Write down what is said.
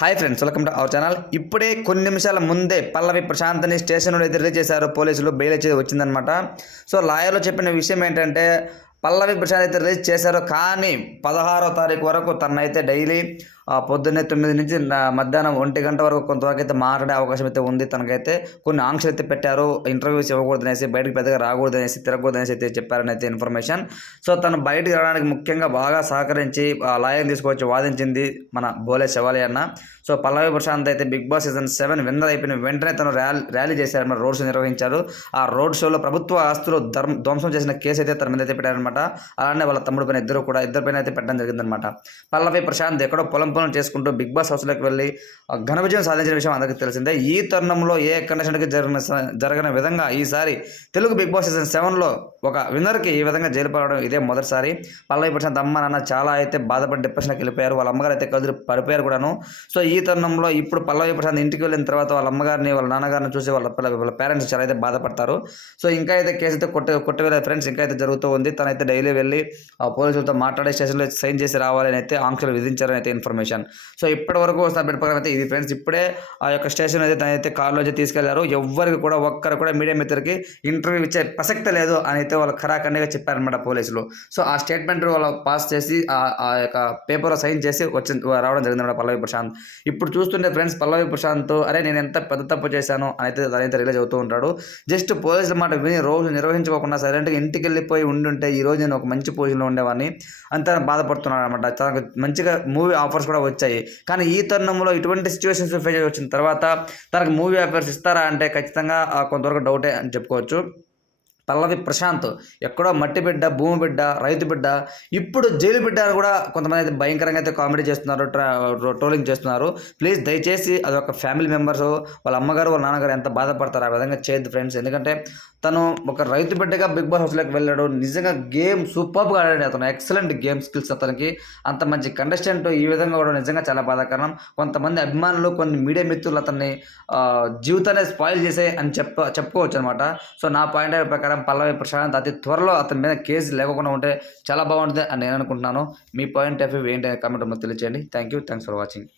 Hi friends, welcome to our channel. ఇప్పుడే కొన్ని నిమిషాల ముందే పల్లవి ప్రశాంత్ని స్టేషన్ నుండి అయితే రిలీజ్ చేశారు పోలీసులు. బెయిల్ అయితే వచ్చిందనమాట. సో లాయర్లు చెప్పిన విషయం ఏంటంటే పల్లవి ప్రశాంత్ అయితే రిలీజ్ చేశారు, కానీ 16వ తారీఖు వరకు తనైతే డైలీ పొద్దున్నే 9 నుంచి మధ్యాహ్నం 1 గంట వరకు కొంతవరకు అయితే మాట్లాడే అవకాశం అయితే ఉంది. తనకైతే కొన్ని ఆంక్షలు అయితే పెట్టారు. ఇంటర్వ్యూస్ ఇవ్వకూడదనేసి, బయటకు పెద్దగా రాకూడదనేసి, తిరగకూడదనేసి అయితే చెప్పారని అయితే ఇన్ఫర్మేషన్. సో తను బయటకు రావడానికి ముఖ్యంగా బాగా సహకరించి లాయర్ని తీసుకొచ్చి వాదించింది మన బోలే శవాలి అన్న. సో పల్లవి ప్రశాంత్ అయితే బిగ్ బాస్ సీజన్ 7 విన్నర్ అయిపోయిన వెంటనే తను ర్యాలీ చేశారన్నమాట. రోడ్ షో నిర్వహించారు. ఆ రోడ్ షోలో ప్రభుత్వ ఆస్తులు ధ్వంసం చేసిన కేసు అయితే తన మీద అయితే పెట్టారనమాట. అలానే వాళ్ళ తమ్ముడు పైన ఇద్దరు పైన అయితే పెట్టడం జరిగిందనమాట. పల్లవి ప్రశాంత్ ఎక్కడో పొలం చేసుకుంటూ బిగ్ బాస్ హౌస్లోకి వెళ్ళి ఘన విజయం సాధించిన విషయం అందరికీ తెలిసిందే. ఈ తరుణంలో ఏ కంటెస్టెంట్కి జరగని విధంగా ఈసారి తెలుగు బిగ్ బాస్ సీజన్ 7లో ఒక విన్నర్కి ఈ విధంగా జైలు పడడం ఇదే మొదటిసారి. పల్లవి ప్రశాంత్ అమ్మ నాన్న చాలా అయితే బాధపడి డిప్రెషన్కి వెళ్ళిపోయారు. వాళ్ళ అమ్మగారు అయితే కదులు పడిపోయారు కూడాను. సో ఈ తరుణంలో ఇప్పుడు పల్లవి ప్రశాంత్ ఇంటికి వెళ్ళిన తర్వాత వాళ్ళ అమ్మగారిని, వాళ్ళ నాన్నగారిని చూసి వాళ్ళ పేరెంట్స్ చాలా అయితే బాధపడతారు. సో ఇంకా అయితే కేసు అయితే కొట్టివేలే ఫ్రెండ్స్, ఇంకా అయితే జరుగుతూ ఉంది. తనైతే డైలీ వెళ్ళి పోలీసులతో మాట్లాడే స్టేషన్లో సైన్ చేసి రావాలని అయితే ఆంక్షలు విధించారని అయితే ఇన్ఫర్మేషన్. సో ఇప్పటి వరకు వస్తున్న అప్డేట్ ప్రకారం అయితే ఇది ఫ్రెండ్స్. ఇప్పుడే ఆ యొక్క స్టేషన్ అయితే తనైతే కార్లో అయితే తీసుకెళ్లారు. ఎవ్వరికి కూడా ఒక్కరు కూడా మీడియా మిత్రులకి ఇంటర్వ్యూ ఇచ్చే ప్రసక్తి లేదు అని అయితే వాళ్ళు ఖరాఖండిగా చెప్పారనమాట పోలీసులు. సో ఆ స్టేట్మెంట్ వాళ్ళు పాస్ చేసి ఆ యొక్క పేపర్లో సైన్ చేసి రావడం జరిగిందన్నమాట పల్లవి ప్రశాంత్. ఇప్పుడు చూస్తుంటే ఫ్రెండ్స్, పల్లవి ప్రశాంత్ అరే నేను ఎంత పెద్ద తప్పు చేశాను అని అయితే తనైతే రిలీజ్ అవుతూ ఉంటాడు. జస్ట్ పోలీసుల మాట విని రోజు నిర్వహించుకోకుండా సైలెంట్గా ఇంటికి వెళ్ళిపోయి ఉండుంటే ఈ రోజు నేను ఒక మంచి పొజిషన్లో ఉండేవాడిని అంతా బాధపడుతున్నాడు అనమాట. తనకు మంచిగా మూవీ ఆఫర్స్ కూడా వచ్చాయి. కానీ ఈ తరుణంలో ఇటువంటి సిచ్యువేషన్స్ ఫేస్ వచ్చిన తర్వాత తనకు మూవీ ఆఫర్స్ ఇస్తారా అంటే ఖచ్చితంగా కొంతవరకు డౌటే అని చెప్పుకోవచ్చు. పల్లవి ప్రశాంత్ ఎక్కడో మట్టి బిడ్డ, భూమి బిడ్డ, రైతు బిడ్డ, ఇప్పుడు జైలు బిడ్డ అని కూడా కొంతమంది అయితే భయంకరంగా అయితే కామెడీ చేస్తున్నారు, ట్రోలింగ్ చేస్తున్నారు. ప్లీజ్ దయచేసి అది ఒక ఫ్యామిలీ మెంబర్స్, వాళ్ళ అమ్మగారు వాళ్ళ నాన్నగారు ఎంత బాధపడతారు ఆ విధంగా చేయొద్దు ఫ్రెండ్స్. ఎందుకంటే తను ఒక రైతు బిడ్డగా బిగ్ బాస్ హౌస్లోకి వెళ్ళాడు. నిజంగా గేమ్ సూపర్గా ఆడాడు అతను. ఎక్సలెంట్ గేమ్ స్కిల్స్ అతనికి. అంత మంచి కంటెస్టెంట్ ఈ విధంగా కూడా నిజంగా చాలా బాధాకరం. కొంతమంది అభిమానులు, కొన్ని మీడియా మిత్రులు అతన్ని జీవితాన్ని స్పాయిల్ చేసే అని చెప్పుకోవచ్చు అనమాట. సో నా పాయింట్ ఆఫ్ ప్రకారం పల్లవి ప్రశాంత్ అతి త్వరలో అతని మీద కేసు లేకుండా ఉంటే చాలా బాగుంటుంది అని నేను అనుకుంటున్నాను. మీ పాయింట్ ఆఫ్ వ్యూ ఏంటి అనే కామెంట్ తెలియచేయండి. Thanks for watching.